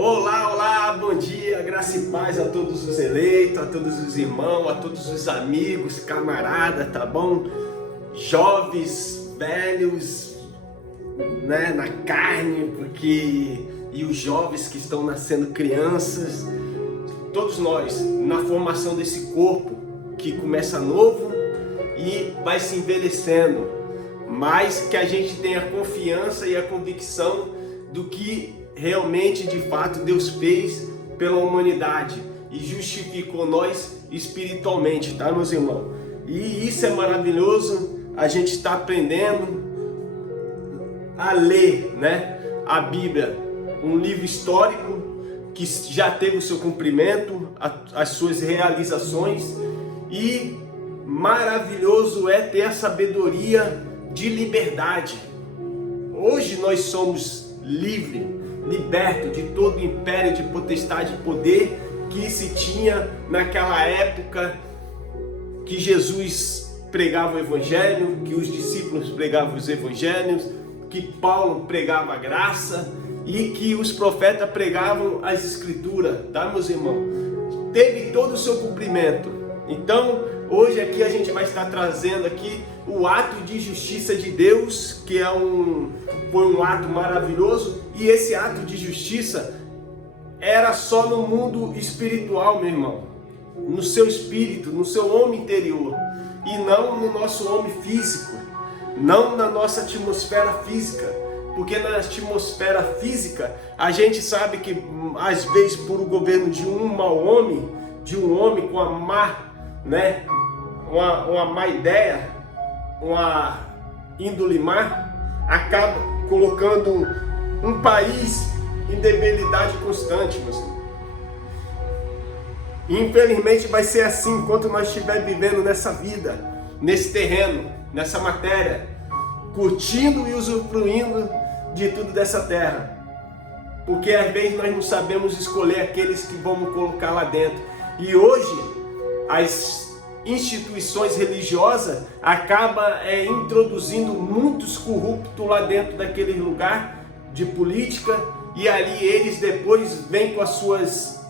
Olá, olá, bom dia, graça e paz a todos os eleitos, a todos os irmãos, a todos os amigos, camaradas, tá bom? Jovens, velhos, né, na carne, e os jovens que estão nascendo crianças, todos nós, na formação desse corpo que começa novo e vai se envelhecendo, mas que a gente tenha confiança e a convicção do que realmente, de fato, Deus fez pela humanidade e justificou nós espiritualmente, tá, meus irmãos? E isso é maravilhoso, a gente está aprendendo a ler, né, a Bíblia, um livro histórico que já teve o seu cumprimento, as suas realizações, e maravilhoso é ter a sabedoria de liberdade. Hoje nós somos livres, libertos de todo o império de potestade e poder que se tinha naquela época que Jesus pregava o Evangelho, que os discípulos pregavam os Evangelhos, que Paulo pregava a graça e que os profetas pregavam as Escrituras, tá, meus irmãos? Teve todo o seu cumprimento. Então, hoje aqui a gente vai estar trazendo aqui o ato de justiça de Deus, que foi um ato maravilhoso, e esse ato de justiça era só no mundo espiritual, meu irmão, no seu espírito, no seu homem interior, e não no nosso homem físico, não na nossa atmosfera física, porque na atmosfera física a gente sabe que às vezes por o governo de um mau homem, de um homem com uma má ideia, uma índole má, acaba colocando um país em debilidade constante, meus irmãos. Infelizmente vai ser assim enquanto nós estivermos vivendo nessa vida, nesse terreno, nessa matéria, curtindo e usufruindo de tudo dessa terra. Porque às vezes nós não sabemos escolher aqueles que vamos colocar lá dentro. E hoje as instituições religiosas acabam introduzindo muitos corruptos lá dentro daquele lugar de política, e ali eles depois vêm com as suas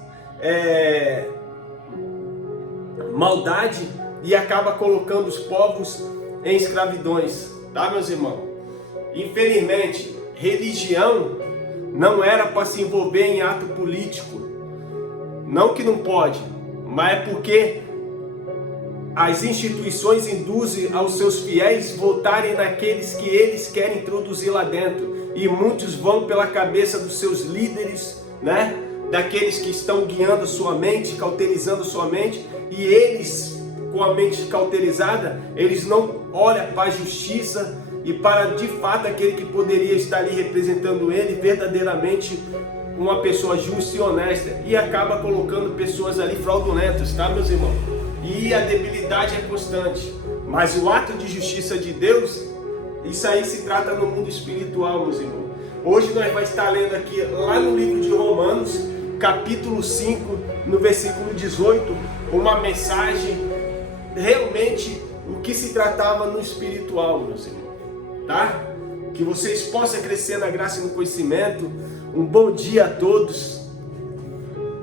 maldade e acaba colocando os povos em escravidões, tá, meus irmãos? Infelizmente, religião não era para se envolver em ato político, não que não pode, mas é porque as instituições induzem aos seus fiéis votarem naqueles que eles querem introduzir lá dentro. E muitos vão pela cabeça dos seus líderes, né? Daqueles que estão guiando sua mente, cauterizando sua mente. E eles, com a mente cauterizada, eles não olham para a justiça e para, de fato, aquele que poderia estar ali representando ele, verdadeiramente uma pessoa justa e honesta. E acaba colocando pessoas ali fraudulentas, tá, meus irmãos? E a debilidade é constante, mas o ato de justiça de Deus, isso aí se trata no mundo espiritual, meus irmãos. Hoje nós vamos estar lendo aqui, lá no livro de Romanos, capítulo 5, no versículo 18, uma mensagem, realmente, o que se tratava no espiritual, meus irmãos, tá? Que vocês possam crescer na graça e no conhecimento. Um bom dia a todos.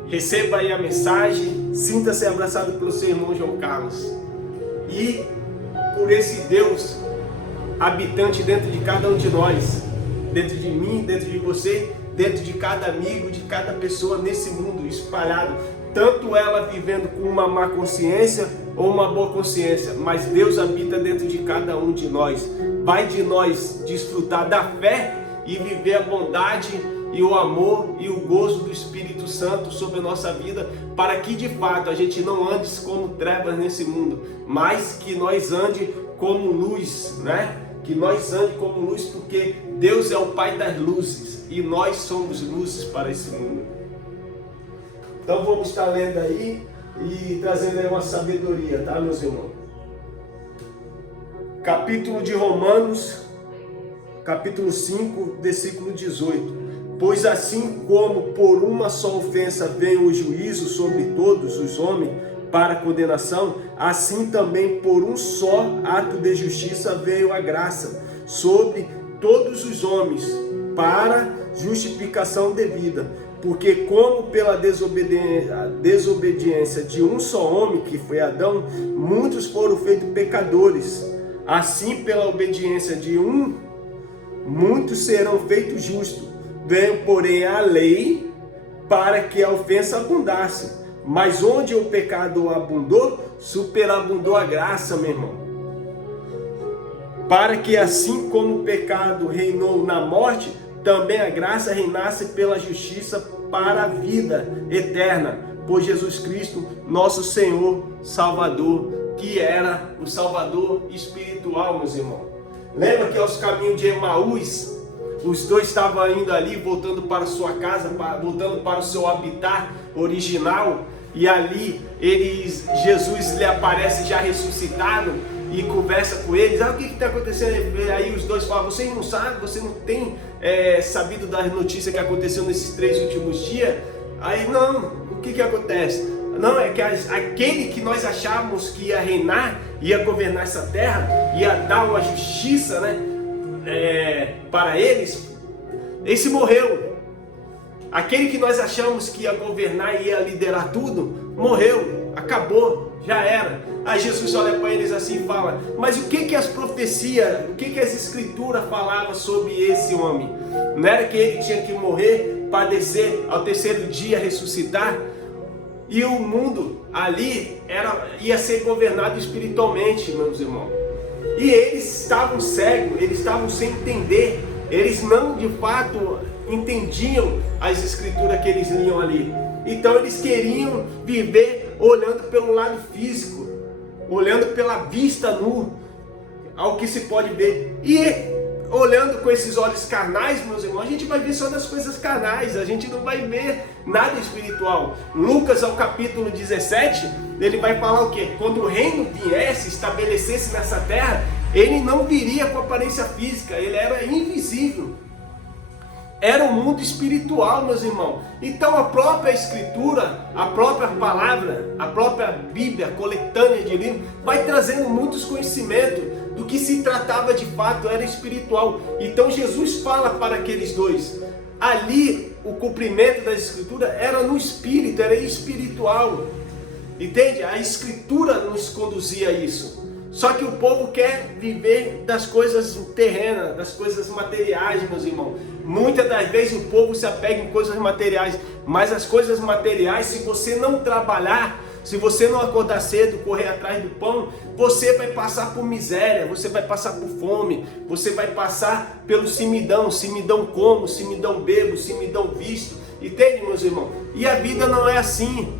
Receba aí a mensagem, sinta-se abraçado pelo seu irmão João Carlos. E por esse Deus habitante dentro de cada um de nós, dentro de mim, dentro de você, dentro de cada amigo, de cada pessoa nesse mundo espalhado, tanto ela vivendo com uma má consciência ou uma boa consciência, mas Deus habita dentro de cada um de nós. Vai de nós desfrutar da fé e viver a bondade e o amor e o gozo do Espírito Santo sobre a nossa vida, para que de fato a gente não ande como trevas nesse mundo, mas que nós ande como luz, né? Que nós ande como luz, porque Deus é o Pai das luzes e nós somos luzes para esse mundo. Então vamos estar lendo aí e trazendo aí uma sabedoria, tá, meus irmãos? Capítulo de Romanos, capítulo 5, versículo 18. Pois assim como por uma só ofensa vem o juízo sobre todos os homens para condenação, assim também por um só ato de justiça veio a graça sobre todos os homens para justificação devida, porque como pela desobediência de um só homem, que foi Adão, muitos foram feitos pecadores, assim pela obediência de um, muitos serão feitos justos. Veio, porém, a lei para que a ofensa abundasse, mas onde o pecado abundou, superabundou a graça, meu irmão. Para que assim como o pecado reinou na morte, também a graça reinasse pela justiça para a vida eterna, por Jesus Cristo, nosso Senhor, Salvador, que era o Salvador espiritual, meus irmãos. Lembra que aos caminhos de Emaús, os dois estavam indo ali, voltando para sua casa, voltando para o seu habitat original, e ali Jesus lhe aparece já ressuscitado e conversa com eles. O que está acontecendo? Aí os dois falam: vocês não sabem, você não tem sabido das notícias que aconteceu nesses 3 últimos dias? Aí não, o que acontece? Não, é que aquele que nós achávamos que ia reinar, ia governar essa terra, ia dar uma justiça, né, para eles, esse morreu. Aquele que nós achamos que ia governar e ia liderar tudo, morreu, acabou, já era. Aí Jesus olha para eles assim e fala: mas o que as profecias, o que as escrituras falavam sobre esse homem? Não era que ele tinha que morrer, padecer, ao 3º dia ressuscitar? E o mundo ali ia ser governado espiritualmente, meus irmãos. E eles estavam cegos, eles estavam sem entender, eles não de fato entendiam as escrituras que eles liam ali. Então eles queriam viver olhando pelo lado físico, olhando pela vista nu, ao que se pode ver. E olhando com esses olhos carnais, meus irmãos, a gente vai ver só das coisas carnais, a gente não vai ver nada espiritual. Lucas, ao capítulo 17, ele vai falar o quê? Quando o reino viesse, estabelecesse nessa terra, ele não viria com aparência física, ele era invisível. Era um mundo espiritual, meus irmãos. Então a própria escritura, a própria palavra, a própria Bíblia, coletânea de livros, vai trazendo muitos conhecimentos do que se tratava de fato, era espiritual. Então Jesus fala para aqueles dois, ali o cumprimento da escritura era no espírito, era espiritual. Entende? A escritura nos conduzia a isso. Só que o povo quer viver das coisas terrenas, das coisas materiais, meus irmãos. Muitas das vezes o povo se apega em coisas materiais, mas as coisas materiais, se você não trabalhar, se você não acordar cedo, correr atrás do pão, você vai passar por miséria, você vai passar por fome, você vai passar pelo simidão como, simidão bebo, simidão visto. Entende, meus irmãos? E a vida não é assim.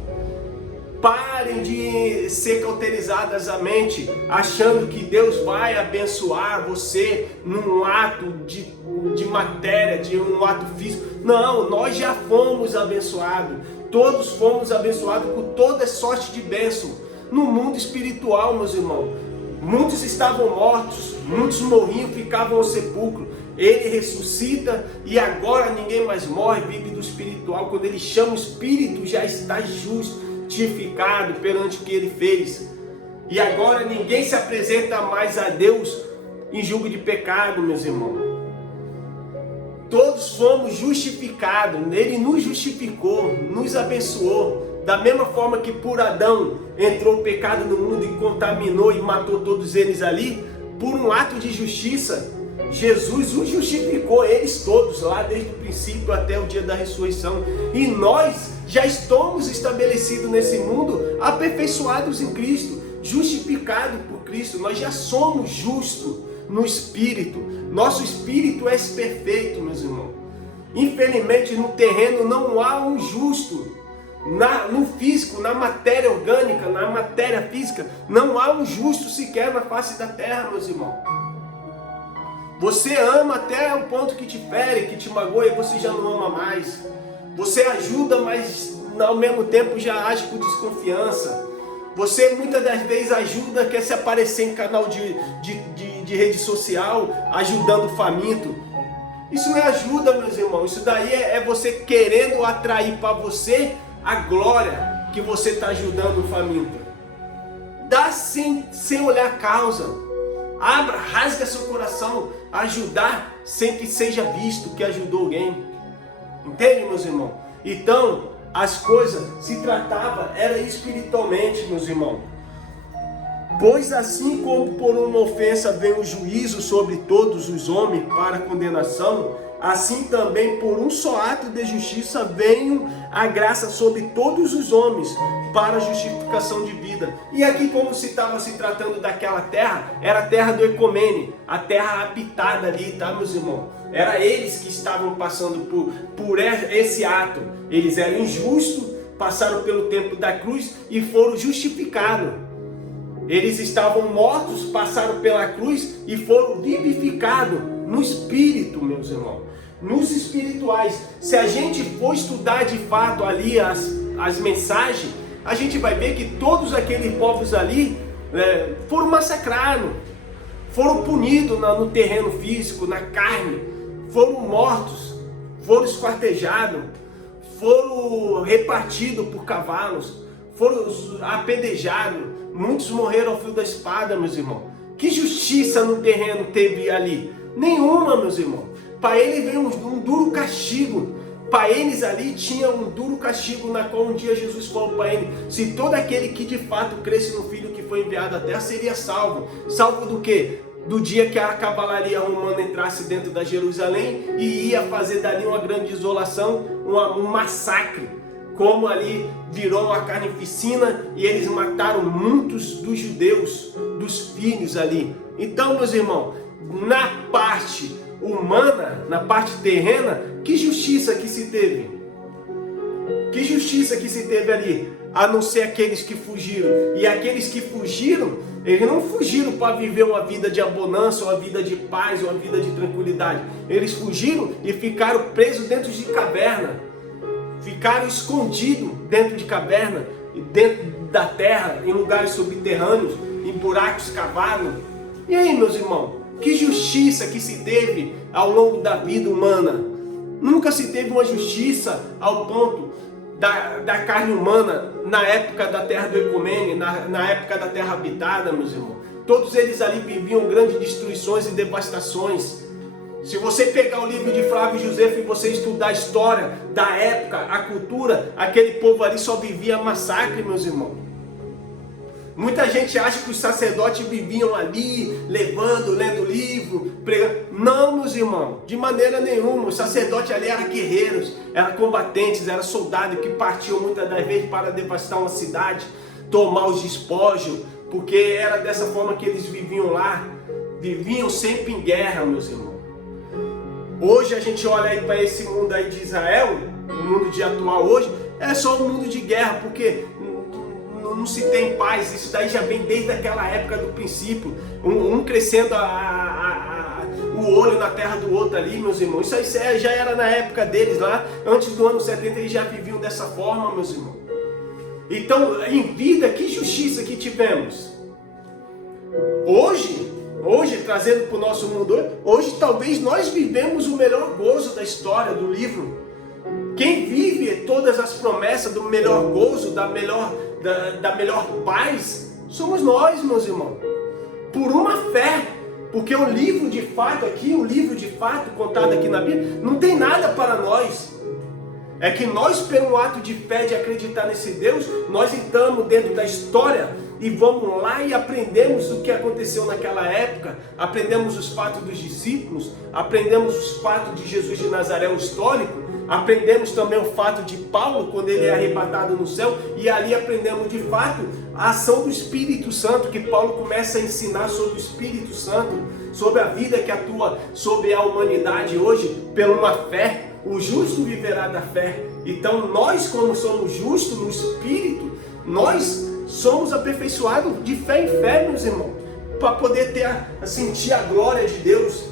Parem de ser cauterizadas a mente, achando que Deus vai abençoar você num ato de matéria, de um ato físico. Não, nós já fomos abençoados. Todos fomos abençoados por toda sorte de bênção. No mundo espiritual, meus irmãos, muitos estavam mortos, muitos morriam, ficavam ao sepulcro. Ele ressuscita e agora ninguém mais morre, vive do espiritual. Quando ele chama o espírito, já está justificado perante o que ele fez. E agora ninguém se apresenta mais a Deus em julgo de pecado, meus irmãos. Todos fomos justificados, ele nos justificou, nos abençoou. Da mesma forma que por Adão entrou o pecado no mundo e contaminou e matou todos eles ali, por um ato de justiça, Jesus os justificou, eles todos, lá desde o princípio até o dia da ressurreição. E nós já estamos estabelecidos nesse mundo, aperfeiçoados em Cristo, justificados por Cristo. Nós já somos justos no Espírito. Nosso Espírito é perfeito, meus irmãos. Infelizmente no terreno não há um justo. No físico, na matéria orgânica, na matéria física, não há um justo sequer na face da terra, meus irmãos. Você ama até o ponto que te fere, que te magoa, e você já não ama mais. Você ajuda, mas ao mesmo tempo já age com desconfiança. Você muitas das vezes ajuda, quer se aparecer em canal de rede social, ajudando o faminto. Isso não é ajuda, meus irmãos. Isso daí é você querendo atrair para você a glória que você está ajudando o faminto. Dá sem olhar a causa. Abra, rasga seu coração, ajudar sem que seja visto que ajudou alguém. Entende, meus irmãos? Então, as coisas se tratava, era espiritualmente, meus irmãos. Pois assim como por uma ofensa vem o juízo sobre todos os homens para condenação, assim também por um só ato de justiça veio a graça sobre todos os homens para a justificação de vida. E aqui, como se estava se tratando daquela terra, era a terra do Ecumene, a terra habitada ali, tá, meus irmãos? Era eles que estavam passando por esse ato. Eles eram injustos, passaram pelo tempo da cruz e foram justificados. Eles estavam mortos, passaram pela cruz e foram vivificados no espírito, meus irmãos. Nos espirituais. Se a gente for estudar de fato ali as mensagens, a gente vai ver que todos aqueles povos ali foram massacrados, foram punidos no terreno físico, na carne, foram mortos, foram esquartejados, foram repartidos por cavalos, foram apedrejados. Muitos morreram ao fio da espada, meus irmãos. Que justiça no terreno teve ali? Nenhuma, meus irmãos. Para ele veio um duro castigo. Para eles ali tinha um duro castigo, na qual um dia Jesus falou para ele: se todo aquele que de fato cresce no Filho que foi enviado à terra seria salvo. Salvo do quê? Do dia que a cavalaria romana entrasse dentro da Jerusalém e ia fazer dali uma grande desolação, um massacre. Como ali virou uma carnificina e eles mataram muitos dos judeus, dos filhos ali. Então, meus irmãos, na parte humana, na parte terrena, que justiça que se teve? Que justiça que se teve ali? A não ser aqueles que fugiram. E aqueles que fugiram, eles não fugiram para viver uma vida de abundância, uma vida de paz, uma vida de tranquilidade. Eles fugiram e ficaram presos dentro de caverna. Ficaram escondidos dentro de caverna, dentro da terra, em lugares subterrâneos, em buracos cavados. E aí, meus irmãos, que justiça que se teve ao longo da vida humana? Nunca se teve uma justiça ao ponto da carne humana na época da terra do Ecumene, na época da terra habitada, meus irmãos. Todos eles ali viviam grandes destruições e devastações. Se você pegar o livro de Flávio Josefo e você estudar a história da época, a cultura, aquele povo ali só vivia massacre, meus irmãos. Muita gente acha que os sacerdotes viviam ali, lendo livro, pregando. Não, meus irmãos, de maneira nenhuma. Os sacerdotes ali eram guerreiros, eram combatentes, eram soldados que partiam muitas das vezes para devastar uma cidade, tomar os despojos, porque era dessa forma que eles viviam lá. Viviam sempre em guerra, meus irmãos. Hoje a gente olha aí para esse mundo aí de Israel, o mundo de atual hoje, é só um mundo de guerra, porque não se tem paz. Isso daí já vem desde aquela época do princípio, um crescendo o olho na terra do outro ali, meus irmãos. Isso aí já era na época deles lá, antes do ano 70 eles já viviam dessa forma, meus irmãos. Então, em vida, que justiça que tivemos? Hoje, trazendo para o nosso mundo, hoje talvez nós vivemos o melhor gozo da história do livro. Quem vive todas as promessas do melhor gozo, da melhor paz, somos nós, meus irmãos. Por uma fé. Porque o livro de fato aqui, o livro de fato contado aqui na Bíblia, não tem nada para nós. É que nós, pelo ato de fé, de acreditar nesse Deus, nós entramos dentro da história e vamos lá e aprendemos o que aconteceu naquela época, aprendemos os fatos dos discípulos, aprendemos os fatos de Jesus de Nazaré, o histórico, aprendemos também o fato de Paulo, quando ele é arrebatado no céu, e ali aprendemos de fato a ação do Espírito Santo, que Paulo começa a ensinar sobre o Espírito Santo, sobre a vida que atua sobre a humanidade hoje, pela uma fé. O justo viverá da fé. Então nós, como somos justos no Espírito, nós somos aperfeiçoados de fé em fé, meus irmãos, para poder sentir a glória de Deus,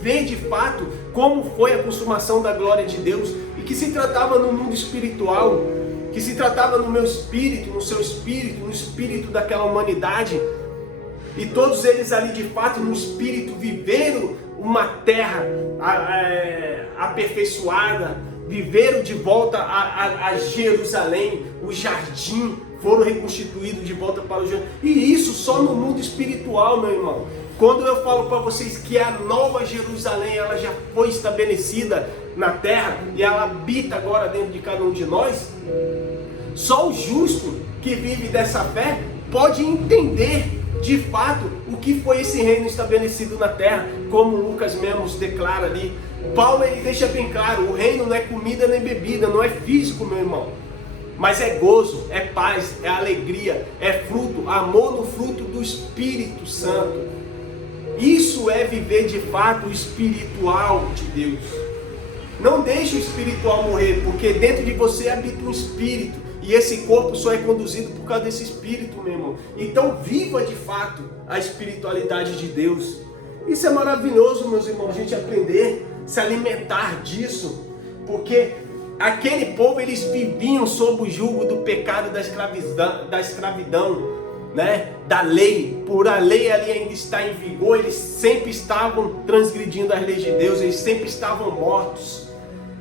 ver de fato como foi a consumação da glória de Deus, e que se tratava no mundo espiritual, que se tratava no meu espírito, no seu espírito, no espírito daquela humanidade, e todos eles ali de fato no espírito viveram uma terra aperfeiçoada, viveram de volta a Jerusalém, o jardim, foram reconstituídos de volta para o jardim. E isso só no mundo espiritual, meu irmão. Quando eu falo para vocês que a nova Jerusalém, ela já foi estabelecida na terra e ela habita agora dentro de cada um de nós, só o justo que vive dessa fé pode entender de fato o que foi esse reino estabelecido na terra, como Lucas mesmo declara ali. Paulo, ele deixa bem claro, o reino não é comida nem bebida, não é físico, meu irmão, mas é gozo, é paz, é alegria, é fruto, amor no fruto do Espírito Santo. Isso é viver de fato o espiritual de Deus. Não deixe o espiritual morrer, porque dentro de você habita um espírito, e esse corpo só é conduzido por causa desse espírito, meu irmão. Então viva de fato a espiritualidade de Deus. Isso é maravilhoso, meus irmãos, a gente aprender, se alimentar disso, porque aquele povo, eles viviam sob o jugo do pecado da escravidão, né? Da lei. Por a lei ali ainda está em vigor, eles sempre estavam transgredindo as leis de Deus, eles sempre estavam mortos,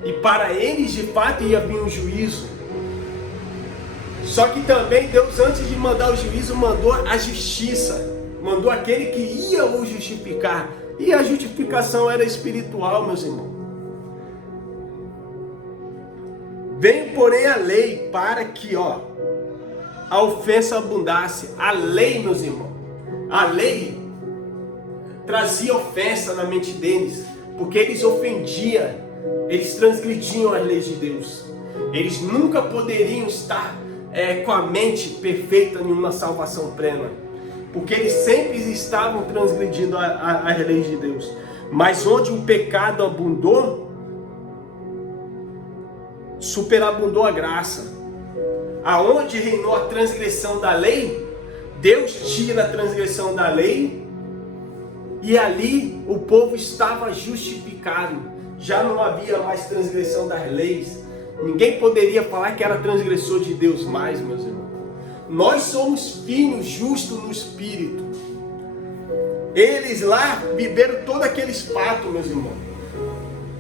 e para eles de fato ia vir um juízo. Só que também Deus, antes de mandar o juízo, mandou a justiça, mandou aquele que ia o justificar, e a justificação era espiritual, meus irmãos. Veio, porém, a lei para que a ofensa abundasse. A lei, meus irmãos, a lei trazia ofensa na mente deles, porque eles ofendiam, eles transgrediam as leis de Deus. Eles nunca poderiam estar com a mente perfeita em uma salvação plena, porque eles sempre estavam transgredindo as leis de Deus. Mas onde o pecado abundou, superabundou a graça. Aonde reinou a transgressão da lei, Deus tira a transgressão da lei, e ali o povo estava justificado. Já não havia mais transgressão das leis. Ninguém poderia falar que era transgressor de Deus mais, meus irmãos. Nós somos filhos justos no Espírito. Eles lá viveram todos aqueles fatos, meus irmãos.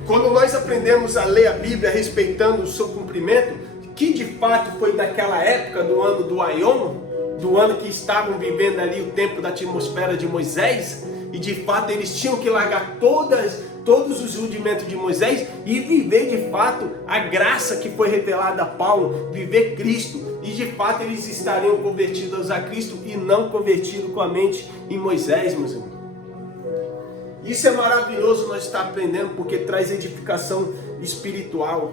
Quando nós aprendemos a ler a Bíblia respeitando o seu cumprimento, que de fato foi daquela época do ano do Aion, do ano que estavam vivendo ali o tempo da atmosfera de Moisés, e de fato eles tinham que largar todos os rudimentos de Moisés e viver de fato a graça que foi revelada a Paulo, viver Cristo, e de fato eles estariam convertidos a Cristo e não convertidos com a mente em Moisés, meus irmãos. Isso é maravilhoso nós estar aprendendo, porque traz edificação espiritual,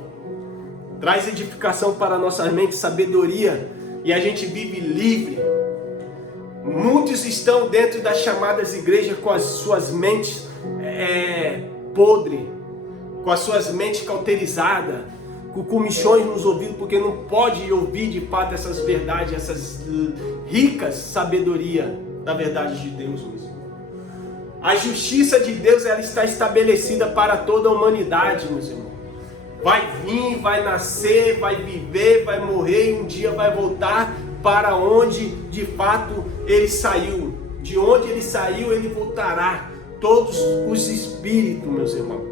traz edificação para a nossa mente, sabedoria, e a gente vive livre. Muitos estão dentro das chamadas igrejas com as suas mentes podres, com as suas mentes cauterizadas, com comichões nos ouvidos, porque não pode ouvir de fato essas verdades, essas ricas sabedoria da verdade de Deus. A justiça de Deus, ela está estabelecida para toda a humanidade, meus irmãos. Vai vir, vai nascer, vai viver, vai morrer, e um dia vai voltar para onde de fato ele saiu. De onde ele saiu, ele voltará. Todos os espíritos, meus irmãos.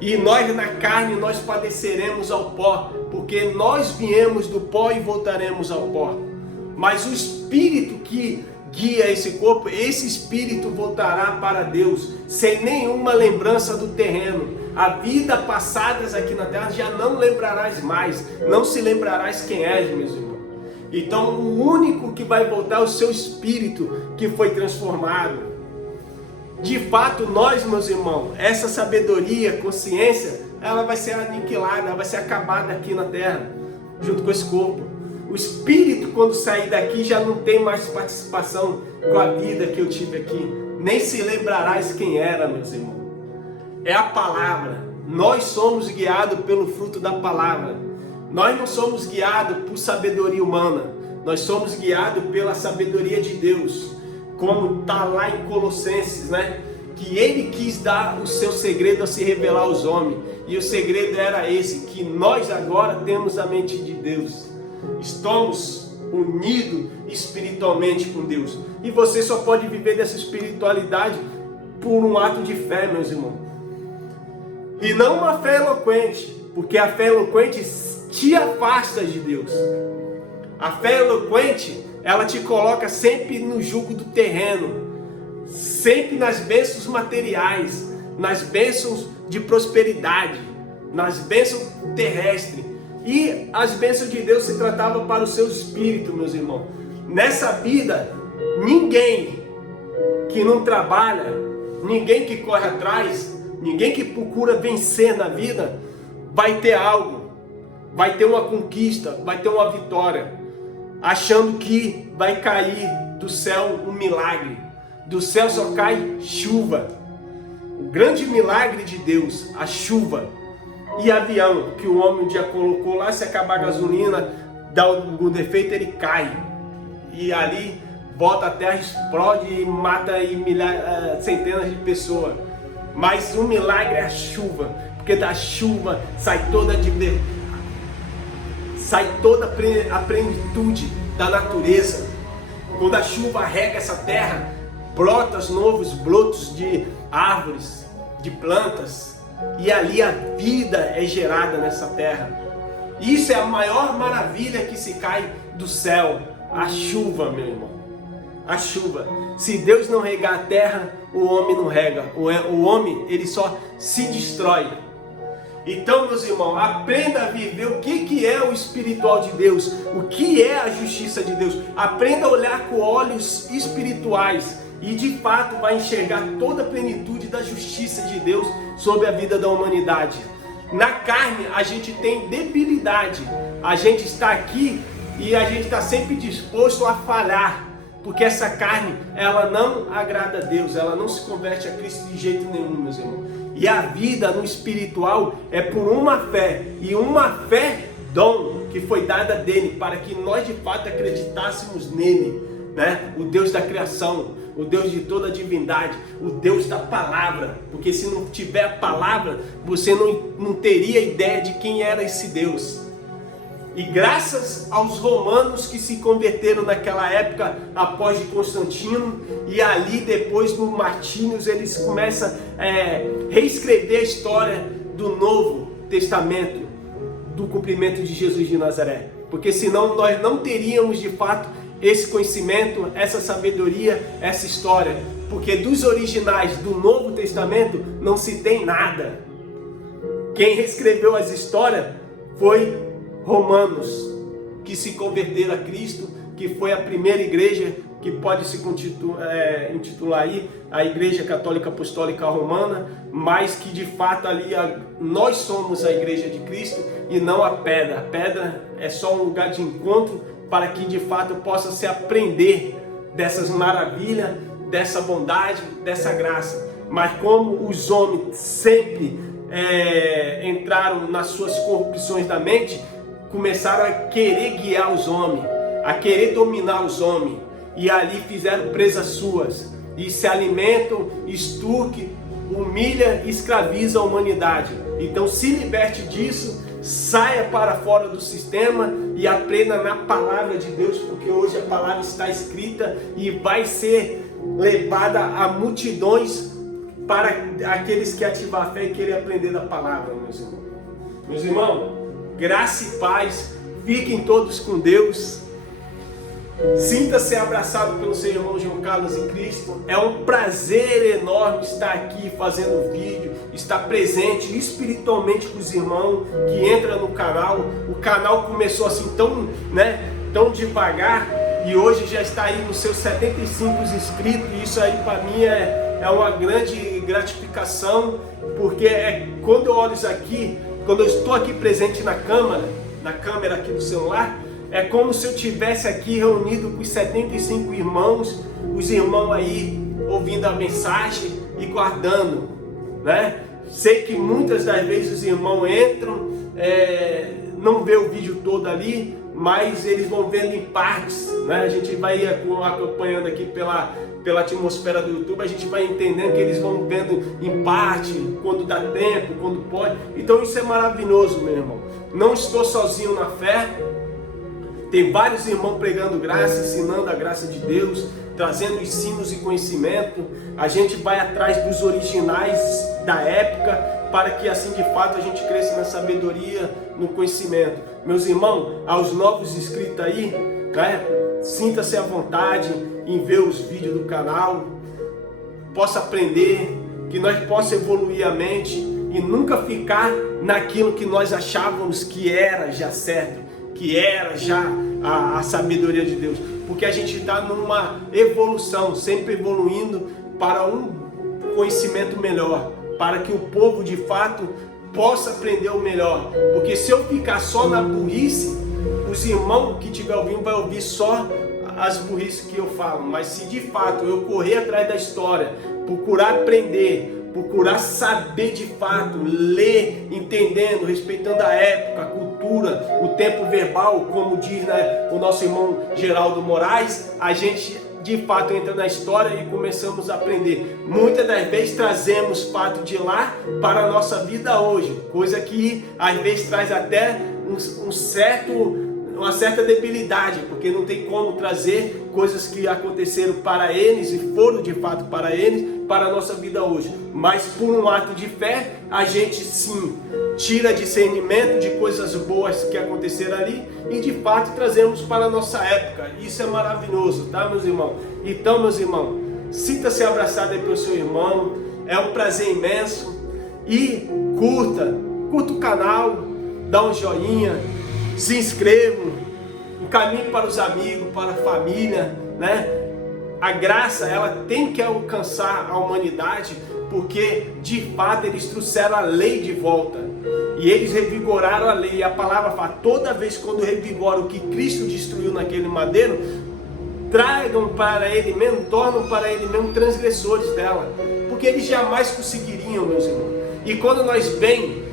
E nós na carne, nós padeceremos ao pó, porque nós viemos do pó e voltaremos ao pó. Mas o espírito que guia esse corpo, esse espírito voltará para Deus, sem nenhuma lembrança do terreno. A vida passadas aqui na terra já não lembrarás mais, não se lembrarás quem és, meus irmãos. Então o único que vai voltar é o seu espírito que foi transformado. De fato, nós, meus irmãos, essa sabedoria, consciência, ela vai ser aniquilada, ela vai ser acabada aqui na terra, junto com esse corpo. O espírito, quando sair daqui, já não tem mais participação com a vida que eu tive aqui. Nem se lembrarás quem era, meus irmãos. É a palavra. Nós somos guiados pelo fruto da palavra. Nós não somos guiados por sabedoria humana. Nós somos guiados pela sabedoria de Deus. Como está lá em Colossenses, né? Que ele quis dar o seu segredo a se revelar aos homens. E o segredo era esse, que nós agora temos a mente de Deus. Estamos unidos espiritualmente com Deus. E você só pode viver dessa espiritualidade por um ato de fé, meus irmãos. E não uma fé eloquente, porque a fé eloquente te afasta de Deus. A fé eloquente, ela te coloca sempre no jugo do terreno, sempre nas bênçãos materiais, nas bênçãos de prosperidade, nas bênçãos terrestres. E as bênçãos de Deus se tratavam para o seu espírito, meus irmãos. Nessa vida, ninguém que não trabalha, ninguém que corre atrás, ninguém que procura vencer na vida, vai ter algo, vai ter uma conquista, vai ter uma vitória, achando que vai cair do céu um milagre. Do céu só cai chuva. O grande milagre de Deus, a chuva. E avião, que o homem um dia colocou lá, se acabar a gasolina, dá algum defeito, ele cai. E ali volta a terra, explode e mata centenas de pessoas. Mas o milagre é a chuva, porque da chuva sai toda a plenitude da natureza. Quando a chuva rega essa terra, brota os novos brotos de árvores, de plantas, e ali a vida é gerada nessa terra. Isso é a maior maravilha que se cai do céu, a chuva, meu irmão. A chuva. Se Deus não regar a terra, o homem não rega. O homem, ele só se destrói. Então, meus irmãos, aprenda a viver o que é o espiritual de Deus, o que é a justiça de Deus. Aprenda a olhar com olhos espirituais e de fato vai enxergar toda a plenitude da justiça de Deus sobre a vida da humanidade. Na carne a gente tem debilidade, a gente está aqui e a gente está sempre disposto a falhar, porque essa carne, ela não agrada a Deus, ela não se converte a Cristo de jeito nenhum, meus irmãos. E a vida no espiritual é por uma fé, e uma fé dom que foi dada dele, para que nós de fato acreditássemos nele, né? O Deus da criação, o Deus de toda a divindade, o Deus da palavra, porque se não tiver a palavra, você não teria ideia de quem era esse Deus. E graças aos romanos que se converteram naquela época após de Constantino, e ali depois do Martínio eles começam a reescrever a história do Novo Testamento, do cumprimento de Jesus de Nazaré, porque senão nós não teríamos de fato esse conhecimento, essa sabedoria, essa história, porque dos originais do Novo Testamento não se tem nada. Quem reescreveu as histórias foi romanos, que se converteram a Cristo, que foi a primeira igreja que pode se intitular aí a Igreja Católica Apostólica Romana, mas que de fato ali nós somos a Igreja de Cristo e não a pedra. A pedra é só um lugar de encontro para que de fato possa se aprender dessas maravilhas, dessa bondade, dessa graça. Mas como os homens sempre entraram nas suas corrupções da mente, começaram a querer guiar os homens, a querer dominar os homens, e ali fizeram presas suas, e se alimentam, extorquem, humilha e escraviza a humanidade. Então se liberte disso, saia para fora do sistema e aprenda na palavra de Deus, porque hoje a palavra está escrita e vai ser levada a multidões para aqueles que ativar a fé e querem aprender da palavra, meus irmãos. Meus irmãos, graça e paz, fiquem todos com Deus. Sinta-se abraçado pelo seu irmão João Carlos em Cristo. É um prazer enorme estar aqui fazendo vídeo, estar presente espiritualmente com os irmãos que entram no canal. O canal começou assim tão devagar e hoje já está aí nos seus 75 inscritos. E isso aí para mim é uma grande gratificação, porque quando eu olho isso aqui, quando eu estou aqui presente na câmera aqui do celular, é como se eu estivesse aqui reunido com os 75 irmãos, os irmãos aí ouvindo a mensagem e guardando, né? Sei que muitas das vezes os irmãos entram, não vê o vídeo todo ali, mas eles vão vendo em partes, né? A gente vai acompanhando aqui pela atmosfera do YouTube, a gente vai entendendo que eles vão vendo em parte, quando dá tempo, quando pode. Então isso é maravilhoso, meu irmão. Não estou sozinho na fé. Tem vários irmãos pregando graça, ensinando a graça de Deus, trazendo ensinos e conhecimento. A gente vai atrás dos originais da época, para que assim de fato a gente cresça na sabedoria, no conhecimento. Meus irmãos, aos novos inscritos aí, né, sinta-se à vontade em ver os vídeos do canal. possa aprender, que nós possa evoluir a mente e nunca ficar naquilo que nós achávamos que era já certo, que era já a sabedoria de Deus. Porque a gente está numa evolução, sempre evoluindo para um conhecimento melhor, para que o povo de fato possa aprender o melhor. Porque se eu ficar só na burrice, os irmãos que estiver ouvindo vai ouvir só as burrices que eu falo. Mas se de fato eu correr atrás da história, procurar aprender, procurar saber de fato, ler, entendendo, respeitando a época, a cultura, o tempo verbal, como diz, né, o nosso irmão Geraldo Moraes, a gente de fato entra na história e começamos a aprender. Muitas das vezes trazemos fato de lá para a nossa vida hoje, coisa que às vezes traz até uma certa debilidade, porque não tem como trazer coisas que aconteceram para eles e foram de fato para eles, para a nossa vida hoje. Mas por um ato de fé, a gente sim tira discernimento de coisas boas que aconteceram ali e de fato trazemos para a nossa época. Isso é maravilhoso, tá, meus irmãos? Então, meus irmãos, sinta-se abraçado aí pelo seu irmão, é um prazer imenso. E curta o canal, dá um joinha, se inscrevam, encaminhe para os amigos, para a família, né? A graça, ela tem que alcançar a humanidade, porque de fato eles trouxeram a lei de volta e eles revigoraram a lei. E a palavra fala, toda vez quando revigora o que Cristo destruiu naquele madeiro, tragam para ele mesmo, tornam para ele mesmo transgressores dela, porque eles jamais conseguiriam, meus irmãos. E quando nós vemos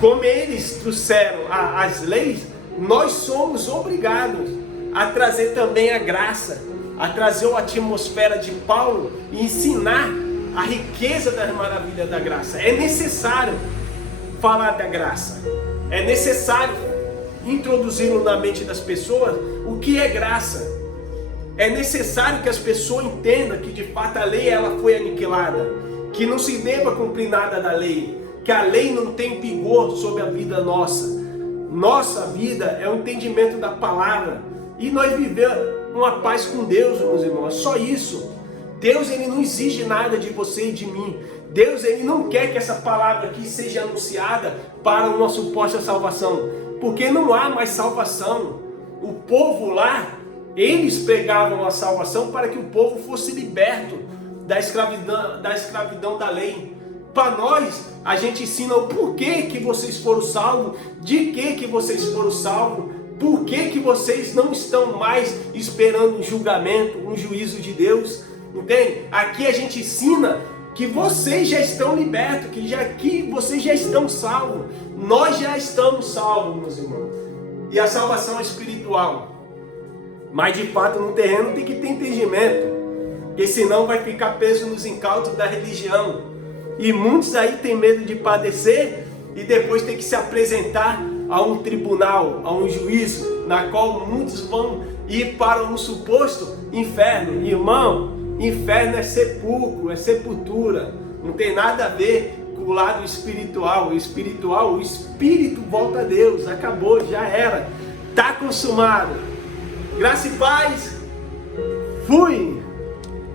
como eles trouxeram as leis, nós somos obrigados a trazer também a graça, a trazer a atmosfera de Paulo e ensinar a riqueza das maravilhas da graça. É necessário falar da graça, é necessário introduzir na mente das pessoas o que é graça. É necessário que as pessoas entendam que de fato a lei ela foi aniquilada, que não se deva cumprir nada da lei, que a lei não tem vigor sobre a vida nossa. Nossa vida é o entendimento da palavra e nós vivemos uma paz com Deus, meus irmãos. É só isso. Deus ele não exige nada de você e de mim. Deus ele não quer que essa palavra aqui seja anunciada para uma suposta salvação, porque não há mais salvação. O povo lá, eles pregavam a salvação para que o povo fosse liberto da escravidão da lei. Para nós, a gente ensina o porquê que vocês foram salvos, de que vocês foram salvos, por que vocês não estão mais esperando um julgamento, um juízo de Deus, entende? Aqui a gente ensina que vocês já estão libertos, que vocês já estão salvos. Nós já estamos salvos, meus irmãos. E a salvação é espiritual. Mas de fato no terreno tem que ter entendimento, porque senão vai ficar preso nos incautos da religião. E muitos aí têm medo de padecer e depois tem que se apresentar a um tribunal, a um juízo, na qual muitos vão ir para um suposto inferno. Irmão, inferno é sepulcro, é sepultura. Não tem nada a ver com o lado espiritual. O espiritual, o espírito volta a Deus. Acabou, já era. Está consumado. Graça e paz. Fui.